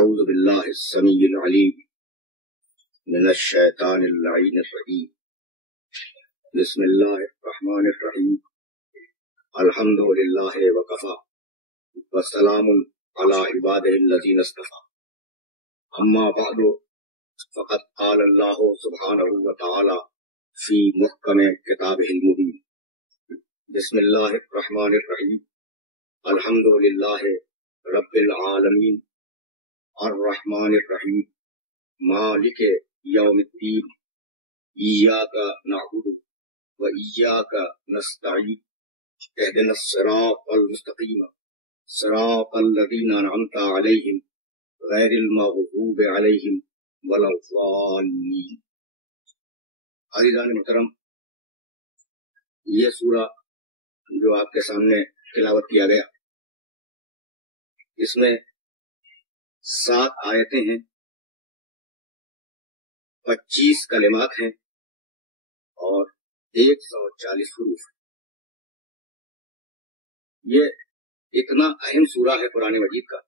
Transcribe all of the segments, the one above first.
أعوذ بالله السميع العليم من الشيطان اللعين الرجيم بسم الله الرحمن الرحيم الحمد لله وكفى والسلام على عباده الذين اصطفى أما بعد فقد قال الله سبحانه وتعالى في محكم كتابه المبين بسم الله الرحمن الرحيم الحمد لله رب العالمين الرحمن الرحيم مالك يوم الدين إياك نعبد وإياك نستعين اهدنا الصراط المستقيم صراط الذين أنعمت عليهم غير المغضوب عليهم ولا الضالين۔ عزیزان محترم، یہ سورہ جو آپ کے سامنے تلاوت کیا گیا، اس میں 7 آیتیں ہیں، 25 کلمات ہیں اور 140 حروف۔ یہ اتنا اہم سورہ ہے قرآن مجید کا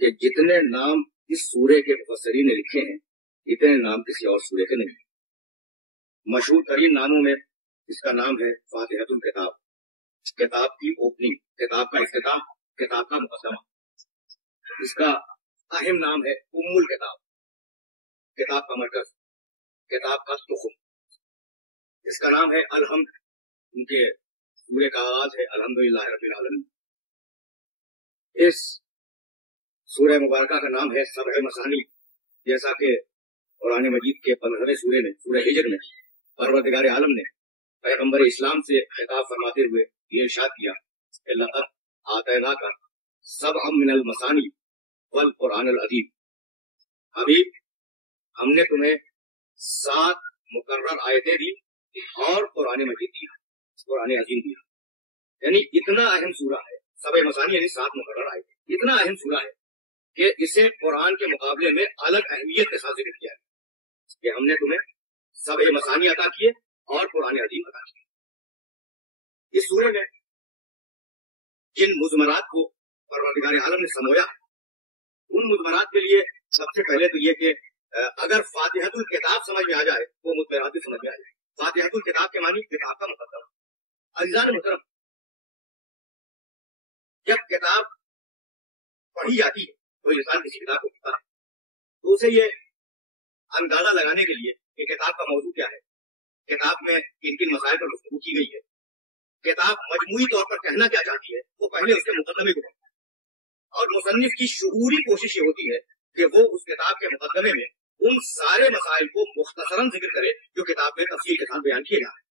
کہ جتنے نام اس سورے کے مفسرین نے لکھے ہیں اتنے نام کسی اور سورے کے نہیں۔ مشہور ترین ناموں میں اس کا نام ہے فاتحۃ الکتاب، کتاب کی اوپننگ، کتاب کا افتتاح، کتاب کا مقدمہ۔ اس کا اہم نام ہے ام الکتاب، کتاب کا مرکز، کتاب کا تخم۔ اس کا نام ہے الحمد، ان کے سورے کا آغاز ہے الحمدللہ رب العالمین۔ اس سورہ مبارکہ کا نام ہے سبع مثانی، جیسا کہ قرآن مجید کے 15ویں سورے میں، سورہ ہجر میں، پروردگار عالم نے پیغمبر اسلام سے خطاب فرماتے ہوئے یہ ارشاد کیا کہ لقد آتیناک سبعا من المثانی والقرآن العظیم، حبیب ہم نے تمہیں 7 مقرر آیتیں دی اور قرآن مجید دیا، قرآن عظیم دیا۔ یعنی اتنا اہم سورہ ہے، سبع مثانی یعنی 7 مقرر آیتیں، اتنا اہم سورہ ہے کہ اسے قرآن کے مقابلے میں الگ اہمیت کے ساتھ ذکر کیا ہے کہ ہم نے تمہیں سبع مثانی عطا کیے اور قرآن عظیم عطا کیے۔ اس سورے میں جن مضمرات کو پروردگار عالم نے سمویا، ان مضمرات کے لیے سب سے پہلے تو یہ کہ اگر فاتحۃ الکتاب سمجھ میں آ جائے وہ مضمرات بھی سمجھ میں آ جائے۔ فاتحۃ الکتاب کے معنی کتاب کا مقدمہ۔ عزیزان محترم، جب کتاب پڑھی جاتی ہے، کوئی انسان کسی کتاب کو پڑھتا ہے تو اسے یہ اندازہ لگانے کے لیے کہ کتاب کا موضوع کیا ہے، کتاب میں کن کن مسائل پر گفتگو کی گئی ہے، کتاب مجموعی طور پر کہنا کیا چاہتی ہے، وہ پہلے اس کے مقدمے کو پڑھتا ہے۔ اور مصنف کی شعوری کوشش یہ ہوتی ہے کہ وہ اس کتاب کے مقدمے میں ان سارے مسائل کو مختصراً ذکر کرے جو کتاب میں تفصیل کے ساتھ بیان کیے جا رہے ہیں۔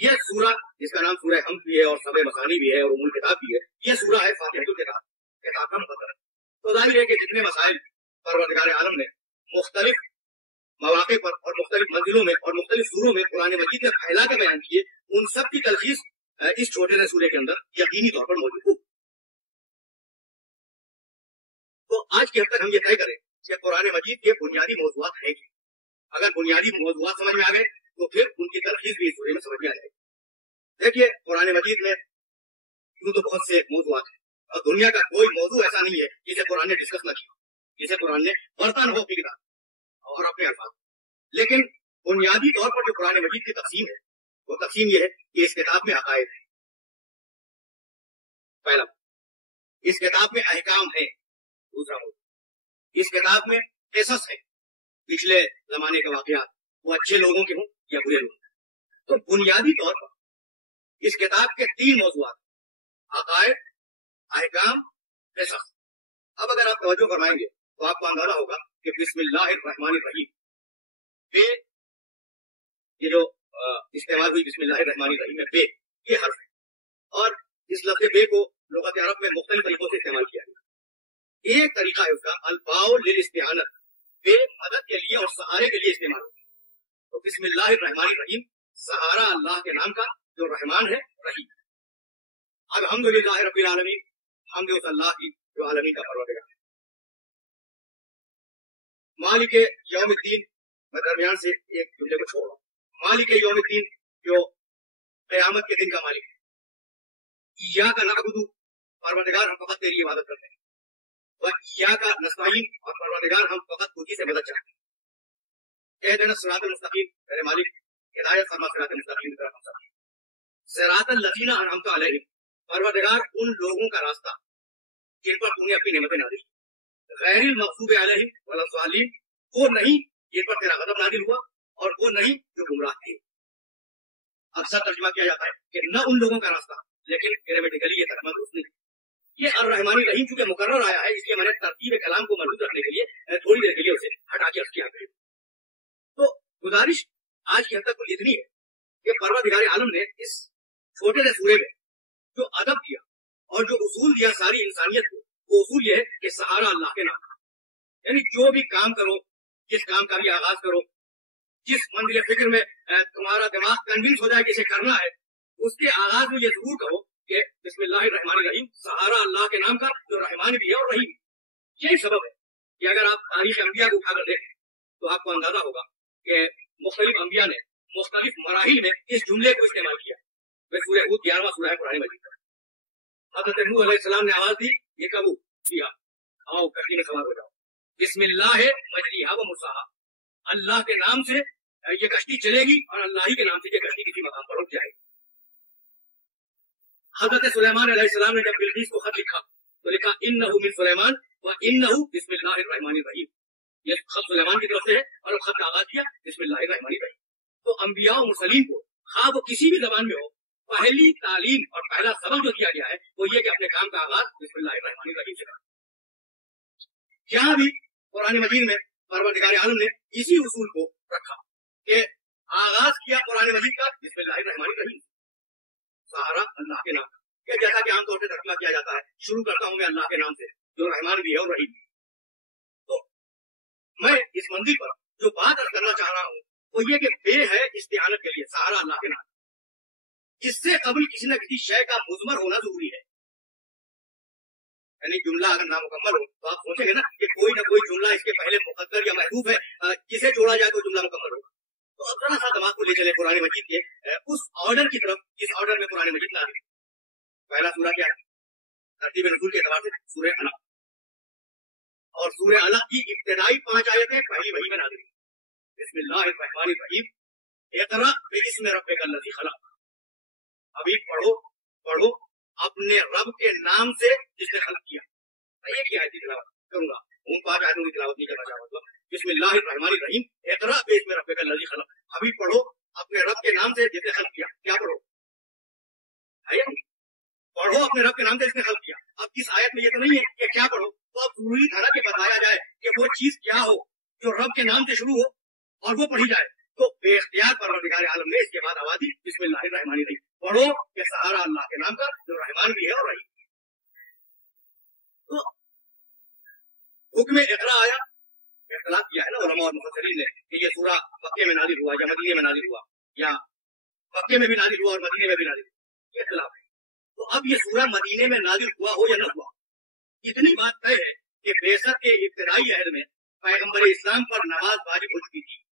یہ سورہ جس کا نام سورہ حمد بھی ہے اور سبع مثانی بھی ہے اور ام الکتاب بھی ہے، یہ سورہ ہے فاتحۃ الکتاب، کتاب کا مقدمہ۔ تو ظاہر ہے کہ جتنے مسائل پروردگار عالم نے مختلف مواقع پر اور مختلف منزلوں میں اور مختلف سوروں میں قرآن مجید میں پھیلا کے بیان کیے، ان سب کی تلخیص اس چھوٹے سے سورے کے اندر یقینی طور پر موجود ہو۔ تو آج کی حد تک ہم یہ طے کریں کہ قرآن مجید کے بنیادی موضوعات ہیں کہ اگر بنیادی موضوعات سمجھ میں آ گئے تو پھر ان کی تلخیص بھی اس سورے میں سمجھ میں آ جائے گی۔ دیکھیے قرآن مجید میں یوں تو بہت سے موضوعات ہیں اور دنیا کا کوئی موضوع ایسا نہیں ہے جسے قرآن نے ڈسکس نہ کیا، جسے قرآن نے پڑھتا نہ ہو اپنی کتاب اور اپنے الفاظ۔ لیکن بنیادی طور پر جو قرآن مجید کی تقسیم ہے وہ تقسیم یہ ہے کہ اس کتاب میں عقائد ہے، پہلا، اس کتاب میں احکام ہے، دوسرا موضوع، اس کتاب میں قصص ہے، پچھلے زمانے کے واقعات، وہ اچھے لوگوں کے ہوں یا برے لوگوں کے۔ تو بنیادی طور پر اس کتاب کے 3 موضوعات، عقائد، احکام، قصص۔ اب اگر آپ توجہ فرمائیں گے تو آپ کو اندازہ ہوگا کہ بسم اللہ الرحمن الرحیم، بے، یہ جو استعمال ہوئی بسم اللہ الرحمن الرحیم میں بے، یہ حرف ہے اور اس لفظ بے کو لغت عرب میں مختلف طریقوں سے استعمال کیا گیا۔ ایک طریقہ ہے اس کا الباء للاستعانت، بے مدد کے لیے اور سہارے کے لیے استعمال ہوتا ہے۔ تو بسم اللہ الرحمن الرحیم سہارا اللہ کے نام کا جو رحمان ہے، رحیم ہے۔ الحمدللہ رب العالمین، حمد اس اللہ کی جو عالمین کا پروردگار ہے۔ مالک یوم الدین، میں درمیان سے ایک جملے کو چھوڑ رہا ہوں۔ مالک یوم الدین جو قیامت کے دن کا مالک ہے۔ ایاک نعبد، پروردگار ہم فقط تیری عبادت کرتے ہیں۔ वइय्याका नस्तईन, और परवरदिगार हम फकत तुझी से मदद चाहते हैं। इहदिना सिरातल मुस्तकीम, मेरे मालिक हिदायत फरमा सिरातल मुस्तकीम की तरफ हम सब। सिरातल लज़ीना अनअमता अलैहिम, परवरदिगार उन लोगों का रास्ता जिन पर तूने अपनी नेमतें नाज़िल की। गैरिल मग़ज़ूबि अलैहिम वलद्दालिन, वो नहीं जिन पर तेरा गज़ब नाज़िल हुआ और वो नहीं जो गुमराह थे। अक्सर तर्जुमा किया जाता है कि न उन लोगों का रास्ता, लेकिन ग्रामेटिकली ये तर्जुमा दुरुस्त नहीं। ये अर्रहमानी रहीम चूंकि मुकर्रर आया है, इसलिए मैंने तरतीब कलाम को मजबूत रखने के लिए थोड़ी देर के लिए उसे हटा के किया। तो गुजारिश आज की हद तक इतनी है कि परवरदिगार आलम ने इस छोटे से सूरे में जो अदब दिया और जो उसूल दिया सारी इंसानियत को, वो उसूल ये है कि सहारा अल्लाह के नाम, यानी जो भी काम करो, जिस काम का भी आगाज करो, जिस मंजिल फिक्र में तुम्हारा दिमाग कन्विंस हो जाए कि इसे करना है, उसके आगाज में ये जरूर कहो कि बिस्मिल्लाहिर्रहमानिर्रहीम, सहारा अल्लाह के नाम का जो रहमान भी है और रहीम। यही सबब है कि अगर आप तारीख अंबिया को उठाकर देखें तो आपको अंदाजा होगा कि मुख्तलिफ अंबिया ने मुख्तलिफ मराहिल में इस जुमले को इस्तेमाल किया। सूरह हूद 11वां सूरा है कुरान मजीद का। हज़रत नूह अलैहिस्सलाम ने आवाज दी, ये कबू दिया, आओ कश्ती में सवार हो जाओ, बिस्मिल्लाह मजरीहा व मुरसाहा, अल्लाह के नाम से ये कश्ती चलेगी और अल्लाह ही के नाम से ये कश्ती किसी मकाम पर रुक जाएगी। हज़रत सुलेमान अलैहिस्सलाम ने जब बिल्कीस को खत लिखा तो लिखा इन्नहु मिन सुलेमान व इन्नहु बिस्मिल्लाहिर्रहमानिर्रहीम, ये खत सुलेमान की तरफ से है और खत का आगाज किया बिस्मिल्लाहिर्रहमानिर्रहीम। तो अंबिया और मुरसलीन को खा वो किसी भी जबान में हो, पहली तालीम और पहला सबक जो दिया गया है वो ये कि अपने काम का आगाज बिस्मिल्लाहिर्रहमानिर्रहीम से करें। यहाँ भी कुरान मजीद में परवरदिगार आलम ने इसी उसूल को रखा कि आगाज किया कुरान मजीद का बिस्मिल्लाहिर्रहमानिर्रहीम, सहारा अल्लाह के नाम, कि जैसा कि आमतौर से तर्जुमा किया जाता है, शुरू करता हूं मैं अल्लाह के नाम से जो रहमान भी है और रहीम। तो मैं इस मंजिल पर जो बात अर्ज करना चाह रहा हूं वो ये कि बे है इस्तिआनत के लिए सहारा अल्लाह के नाम, इससे कबल किसी न किसी शय का मुज़मर होना जरूरी है। यानी जुमला अगर नामुकम्मल हो तो आप सोचेंगे ना कि कोई ना कोई जुमला इसके पहले मुक़द्दर या महसूब है, जिसे जोड़ा जाए तो जुमला मुकम्मल होगा। तो अब जरा सा दिमाग को ले चले कुरान मजीद के उस ऑर्डर की तरफ जिस ऑर्डर में कुरान मजीद नाज़िल। पहला सूरा क्या है तरतीब नुज़ूल के एतबार से? सूरह अलaq, और सूरह अलaq की इब्तिदाई 5 आयतें पहली वही में नाज़िल। बिस्मिल्लाहिर्रहमानिर्रहीम, इक़रा बिस्मि रब्बिकल लज़ी खलक़, अभी पढ़ो पढ़ो अपने रब के नाम से जिसने खल्क किया। मैं एक ही आयत की तिलावत करूंगा, उन 5 आयतों की तिलावत नहीं करना चाहूंगा। बिस्मिल्लाहिर्रहमानिर्रहीम, इक़रा बिस्मि रब्बिकल लज़ी खलक़, अभी पढ़ो अपने रब के नाम से जिसने खल्क किया। क्या पढ़ो? पढ़ो अपने रब के नाम से जिसने खल्क किया। अब इस आयत में ये तो नहीं है कि क्या पढ़ो, तो अब पूरी तरह के बताया जाए कि वो चीज क्या हो जो रब के नाम से शुरू हो और वो पढ़ी जाए। तो बेख्तियार परवरदिगार आलम ने इसके बाद आवाज दी बिस्मिल्लाहिर्रहमानिर्रहीम, पढ़ो कि सहारा अल्लाह के नाम का जो रहमान भी है और रहीम। तो हुक्म इक़रा आया, इख्तिलाफ किया है ना उलमा और मुफस्सिरीन ने कि ये सूरा मक्के में नाज़िल हुआ या मदीने में नाज़िल हुआ, या मक्के में भी नाज़िल हुआ और मदीने में भी नाज़िल हुआ, इख्तिलाफ है। तो अब ये सूरा मदीने में नाज़िल हुआ हो या न हुआ, इतनी बात तय है कि बेशक के इब्तिदाई अहद में पैगंबर इस्लाम पर नमाज वाजिब हो चुकी थी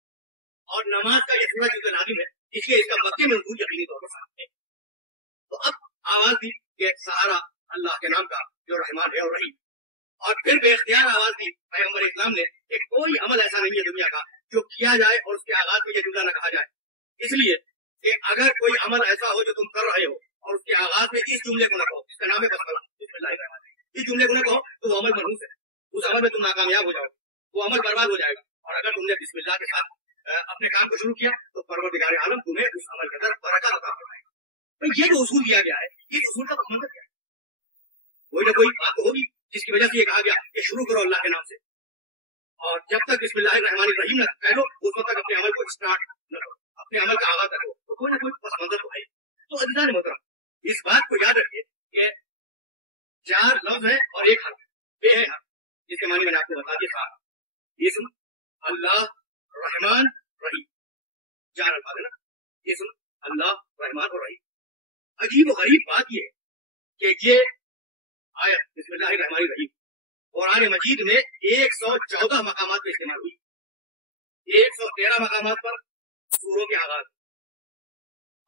और नमाज का ये सूरा जो नाज़िल है इसलिए इसका मक्के में नज़ूल यकीनी तौर पर सामने है। तो अब आवाज दी कि सहारा अल्लाह के नाम का जो रहमान है और रहीम, और फिर बेख्तियार आवाज दी पैगंबर इस्लाम ने कि कोई अमल ऐसा नहीं है दुनिया का जो किया जाए और उसके आगाज में ये जुमला न कहा जाए, इसलिए कि अगर कोई अमल ऐसा हो जो तुम कर रहे हो और उसके आगाज में इस जुमले को न कहो, इसका नाम है बसमला, इस जुमले को न कहो तो वो अमल मनहूस है, उस अमल में तुम नाकामयाब हो जाओगे, वो अमल बर्बाद हो जाएगा। और अगर तुमने बिस्मिल्लाह के साथ अपने काम को शुरू किया तो परवरदिगार आलम तुम्हें उस अमल के अंदर बरकत अता फरमाएगा। तो ये जो उसूल दिया गया है, इस उसूल का मतलब क्या है? कोई ना कोई बात होगी जिसकी वजह से ये कहा गया कि शुरू करो अल्लाह के नाम से, और जब तक बिस्मिल्लाहिर्रहमानिर्रहीम न कह लो उस वक्त तक अपने अमल को स्टार्ट न करो, अपने अमल का आगाज करो, तो कोई ना कोई पस मंजर तो है। तो अज़ीज़ान मोहतरम, इस बात को याद रखिए कि 4 लफ्ज है और एक हर्फ बे है, जिसके मानी मैंने आपको बता दिया। इस्म अल्लाह रहमान रहीम, 4 अल्फाज है ना, इस्म अल्लाह रहमान और रहीम। अजीब और गरीब बात यह है कि ये आयत बिस्मिल्लाहिर्रहमानिर्रहीम कुरान मजीद में 114 मकामात पर इस्तेमाल हुई, 113 मकामात पर सूरों के आगाज,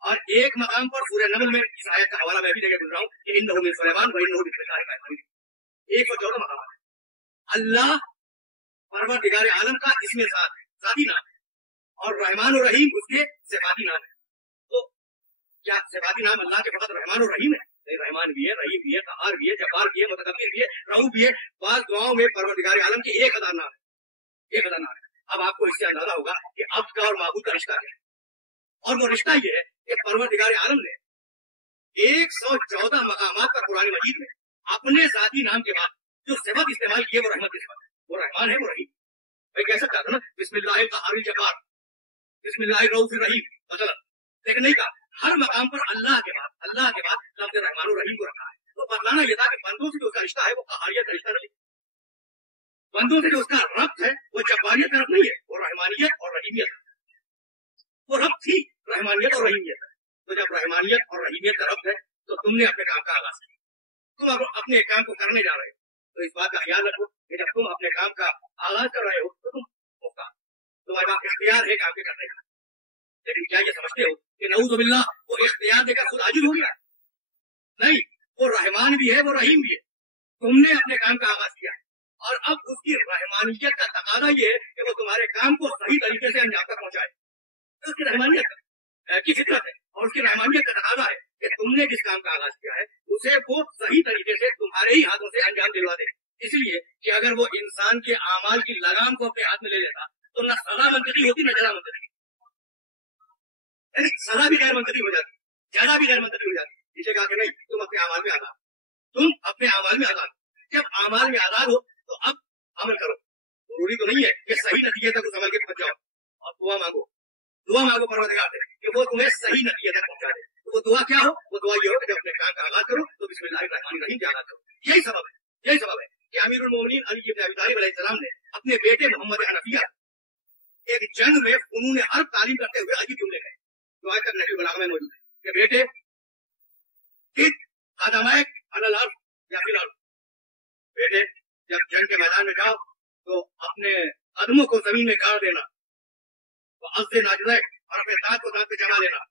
और एक मकाम पर सूरह नमल में इस आयत का हवाला मैं भी देकर गुजरा हूं कि इन्नहु मिन सुलैमान व इन्नहु बिस्मिल्लाहिर्रहमानिर्रहीम। 114 मकामात। अल्लाह परवरदिगार आलम का इसमें साथ है, ज़ाती नाम है, और रहमान और रहीम उसके सिफाती नाम है। तो क्या सिफाती नाम अल्लाह के फकत रहमान और रहीम है? नहीं, रहमान भी है, रहीम भी है, कहार भी है, जब्बार भी है, मुतकब्बिर भी है, रऊफ भी है। बाज़ दुआओं में परवरदिगार आलम के 1000 नाम है, 1000 नाम है। अब आपको इससे अंदाजा होगा कि अब्द का और माबूद का रिश्ता क्या है, और वो रिश्ता ये है कि परवरदिगार आलम ने 114 मकामात पर कुरान मजीद में अपने ज़ाती नाम के बाद जो सिफत इस्तेमाल किए वो रहमत की सिफत है, वो रहमान है, वो रहीम। मैं कह सकता था ना बिस्मिल्लाहिल क़हारिल जब्बार, बिस्मिल्लाहिर रऊफ़िर रहीम मतलब, लेकिन नहीं कहा। हर मकाम पर अल्लाह के बाद लफ्ज़ रहमान और रहीम को रखा है। तो बतलाना यह था कि बंदों से जो उसका रिश्ता है वो कहारियत का रिश्ता नहीं, बंदों से जो उसका रब्त है वो जब्बारियत का रब्त नहीं है, वो रहमानियत और रहीमियत है। वो रब्त थी रहमानियत और रहीमियत है। तो जब रहमानियत और रहीमियत का रब्त है तो तुमने अपने काम का आगाज किया, तुम अब अपने काम को करने जा रहे हो, तो इस बात का ख्याल रखो कि जब तुम अपने काम का आगाज कर रहे हो तो तुम मुख्तार, तुम्हारे पास इख्तियार है काम के करने का। लेकिन क्या ये समझते हो कि नऊज़ बिल्लाह वो इख्तियार देकर खुद आजिज हो गया? नहीं, वो रहमान भी है, वो रहीम भी है। तुमने अपने काम का आगाज किया और अब उसकी रहमानियत का तकाजा ये है कि वो तुम्हारे काम को सही तरीके से अंजाम तक पहुंचाए। तो उसकी रहमानियत की फितरत है और उसकी रहमानियत का तकाजा है कि तुमने जिस काम का आगाज किया है उसे वो सही तरीके से तुम्हारे ही हाथों से अंजाम दिलवा दे। इसलिए कि अगर वो इंसान के आमाल की लगाम को अपने हाथ में ले लेता तो न सजा मंतकी होती न जजा मंतकी, सजा भी गैर मंतकी हो जाती, जजा भी गैर मंतकी हो जाती। इसे कहा कि नहीं, तुम अपने आमाल में आजाद, तुम अपने आमाल में आजाद। जब आमाल में आजाद हो तो अब अमल करो। जरूरी तो नहीं है कि सही नतीजे तक उस अमल के पहुंच जाओ, और दुआ मांगो परवरदिगार से कि वो तुम्हें सही नतीजे तक पहुंचा दे। तो वो दुआ क्या हो? वो दुआ ये हो कि जब अपने काम का आगाज करो तो बिस्मिल्लाहिर्रहमानिर्रहीम से आगाज करो। यही सबब है कि अमीरुल मोमिनीन अली इब्न अबी तालिब अलैहिस्सलाम ने अपने बेटे मोहम्मद हनफिया एक जंग में फनून अरब तालीम करते हुए अजीब जुमले कहे जो आज तक नहजुल बलागा में मौजूद है कि बेटे बेटे जब जंग के मैदान में जाओ तो अपने कदमों को जमीन में गाड़ देना, तो अज़्ज़े नाजुज़े और अपने दांत को दांत पे जमा लेना,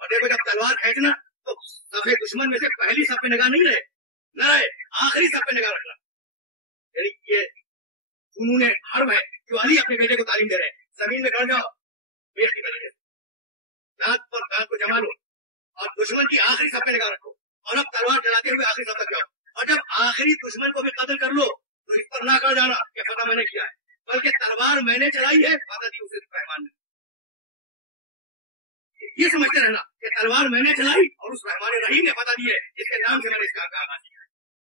और देखो जब तलवार खींचना तो सफे दुश्मन में से पहली सफ पे निगाह नहीं रहे आखिरी सफ पे निगाह रखना। यानी ये फनून हर्ब है जो अली अपने बेटे को तालीम दे रहे हैं। जमीन में गड़ जाओ बेटी तरीके से, दांत पर दांत को जमा लो और दुश्मन की आखिरी सफ पे निगाह रखो, और अब तलवार चलाते हुए आखिरी सफ तक जाओ, और जब आखिरी दुश्मन को भी कत्ल कर लो तो इस पर ना कर जाना कि फतह मैंने किया है, बल्कि तलवार मैंने चलाई है, फतह दी उसे रहमान ने। ये समझते रहना कि तलवार मैंने चलाई और उस रहमान रहीम ने फतह दी है, इसके नाम से मैंने इसका आगाज किया।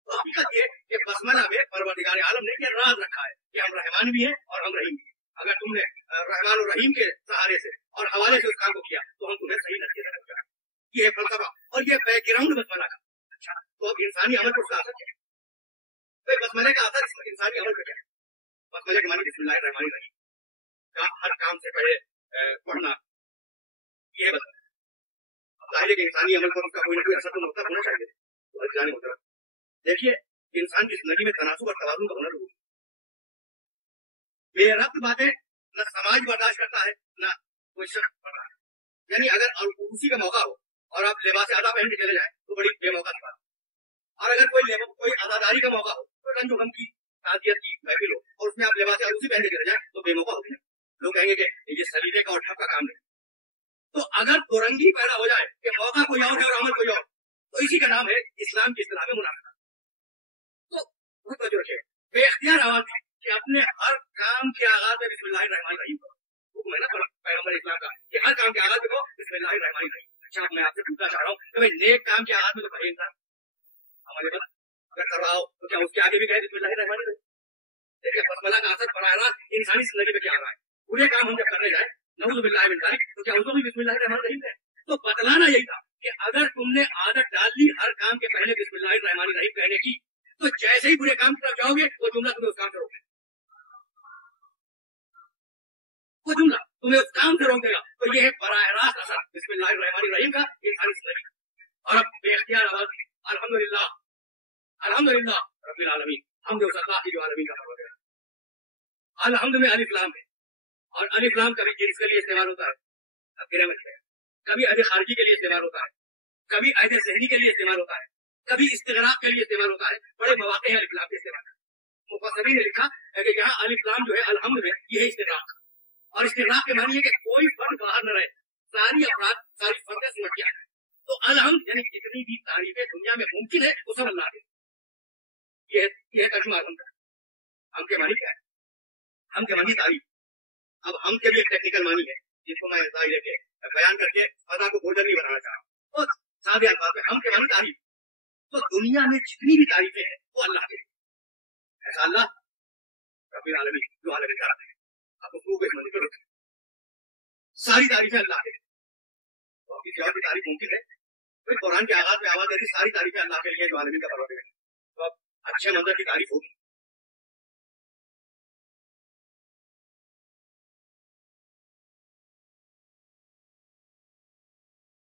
तो हकीकत ये कि बसमला में परवरदिगार आलम ने ये राज रखा है कि हम रहमान भी हैं और हम रहीम भी हैं। अगर तुमने रहमान और रहीम के सहारे से और हवाले से उस काम को किया तो हम तुम्हें सही नतीजे तक पहुंचाएंगे। ये है फलसफा और ये बैकग्राउंड बसमला का। अच्छा, तो अब इंसानी अमल पर उसका असर क्या है? तो बसमले का असर इसमें इंसानी अमल पर क्या है? बसमले के मानी बिस्मिल्लाहिर्रहमानिर्रहीम का हर काम से पहले पढ़ना, ये बस जाहिर है कि इंसानी अमल पर उसका कोई ना कोई असर तो मुर्तब होना चाहिए। तो जाने मुर्तब देखिए, इंसान की जिंदगी में तनासुब और तवाज़ुन का होना जरूरी है। बेरब्त बातें न समाज बर्दाश्त करता है न कोई शख्स बर्दाश्त। यानी अगर उसी का मौका हो और आप लिबास आधा पहन के चले जाए तो बड़ी बेमौका की बात, और अगर कोई आजादारी का मौका हो, कोई रंजो गम की ताजियत की महफिल हो और उसमें आप लिबास उसी पहन के चले जाए तो बेमौका होगी ना। लोग कहेंगे कि ये सलीले का और ठग का काम नहीं। तो अगर दुरंगी पैदा हो जाए कि मौका कोई और है और अमल कोई और, तो इसी का नाम है इस्लाम की इस्तिलाह में मुनाफिक। तो बहुत तवज्जो रखिए, बेख्तियार आवाज कि अपने हर काम के आगाज में बिस्मिल्लाहिर्रहमानिर्रहीम करो। हुक्म है ना पैगंबर इस्लाम का कि हर काम के आगाज में कहो बिस्मिल्लाहिर्रहमानिर्रहीम। अच्छा, मैं आपसे पूछना चाह रहा हूँ कि भाई नेक काम के आगाज में तो पहले इंसान हमारे पास अगर कर रहा हो तो क्या उसके आगे भी कहे बिस्मिल्लाहिर्रहमानिर्रहीम? देखिए, बसमला का असर बराह रास्त इंसानी जिंदगी में क्या आ रहा है। बुरे काम हम जब करने जाए नऊज़ बिल्लाहि मिन ज़ालिक तो क्या उसको भी बिस्मिल्लाहिर्रहमानिर्रहीम है? तो बतलाना यही था कि अगर तुमने आदत डाल ली हर काम के पहले बिस्मिल्लाहिर्रहमानिर्रहीम कहने की, तो जैसे ही बुरे काम की तरफ जाओगे वो जुमला तुम्हें उस काम से रोकेगा, वो जुमला तुम्हें उस काम से रोकेगा। तो ये है बराह रास्त असर बिस्मिल्लाहिर्रहमानिर्रहीम का इंसानी जिंदगी का। और अब बेख्तियार आवाज अल्हम्दुलिल्लाह अल्हम्दुलिल्लाह रब्बिल आलमीन, हमद उस अल्लाह की जो आलमीन का परवरदिगार। अल्हम्द में अलिफ लाम है, और अलिफ लाम कभी जिन्स के लिए इस्तेमाल होता है, कभी अदे खारजी के लिए इस्तेमाल होता है, कभी अदे ज़हनी के लिए इस्तेमाल होता है, कभी इस्तिग़राक़ के लिए इस्तेमाल होता है। बड़े मौक़े हैं अलिफ लाम के इस्तेमाल। मुफस्सिरीन ने लिखा है कि यहाँ अलिफ लाम जो है अलहम्द में ये है इस्तिग़राक़, और इस्तिग़राक़ के मानी है कि कोई फर्द बाहर न रहे, सारी अफराद सारी फर्दें सिमट जाए। तो अलहम्द यानी जितनी भी तारीफें दुनिया में मुमकिन है वो सब अल्लाह के। ये तर्जुमा अलहम्द का। हम के मानी क्या है? हम के मानी तारीफ। अब हम के भी एक टेक्निकल मानी है जिसको मैं बयान करके फजा को गोल्डन नहीं बनाना चाह रहा हूँ। तो सादे अल्फाज में हम के मानी तारीफ। तो दुनिया में जितनी भी तारीफें हैं वो अल्लाह के। ऐसा अल्लाह रब्बुल आलमीन जो आलम का है, आप उसको मंदिर करो, सारी तारीफें अल्लाह के। तो किसी और की तारीफ मुमकिन है? फिर कुरान के आगाज में आवाज ऐसी सारी तारीफें अल्लाह के लिए जो आलमीन का परवरदिगार है। तो अब अच्छे मंजर की तारीफ होगी